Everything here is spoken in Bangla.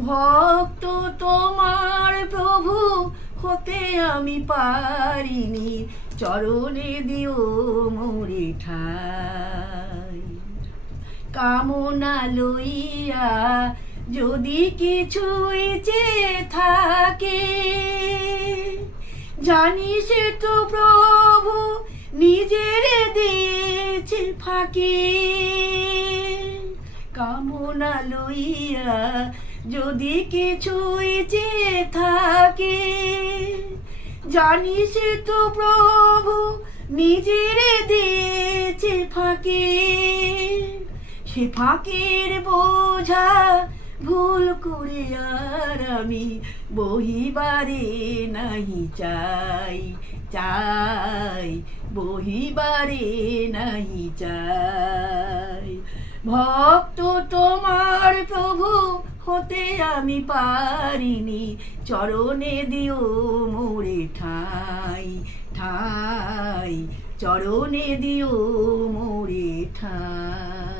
ভক্ত তোমার প্রভু হতে আমি পারিনি, চরণে দিও মোরে ঠাই। কামনা লইয়া যদি কিছুই চেয়ে থাকে, জানি সে তো প্রভু নিজের দিয়েছে ফাঁকি। কামনা লইয়া যদি কিছুই চেয়ে থাকে, জানি সে তো প্রভু নিজের দিয়েছে ফাঁকি। সে ফাঁকির বোঝা ভুল করে আর আমি বহিবারে নাহি চাই, চাই বহিবারে নাহি চাই। ভক্ত তোমার প্রভু হতে আমি পারিনি, চরণে দিও মোরে ঠাই, ঠাই চরণে দিও মোরে ঠাই।